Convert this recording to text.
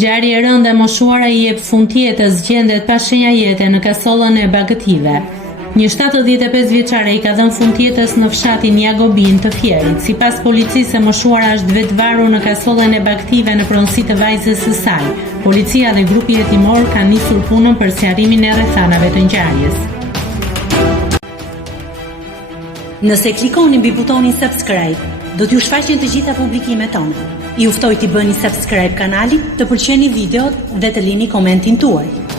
Ngjarje e rënde, moshuara I jep fund jetës, gjendet pa shenja jete në kasollën e Bagëtive. Një 75 vjeçare I ka dhënë fund jetës në fshatin Jagobin të Fierit. Sipas policisë, e moshuara është vetvarur në kasollën e Bagëtive në pronësi të vajzës së saj. Policia dhe grupi hetimor kanë nisur punën për sqarimin e rrethanave të ngjarjes. Nëse klikoni mbi butonin subscribe, do t'ju shfaqen të gjitha publikimet tona. I uftoj t'i bëni subscribe kanalit, të pëlqeni videot dhe të lini komentin tuaj.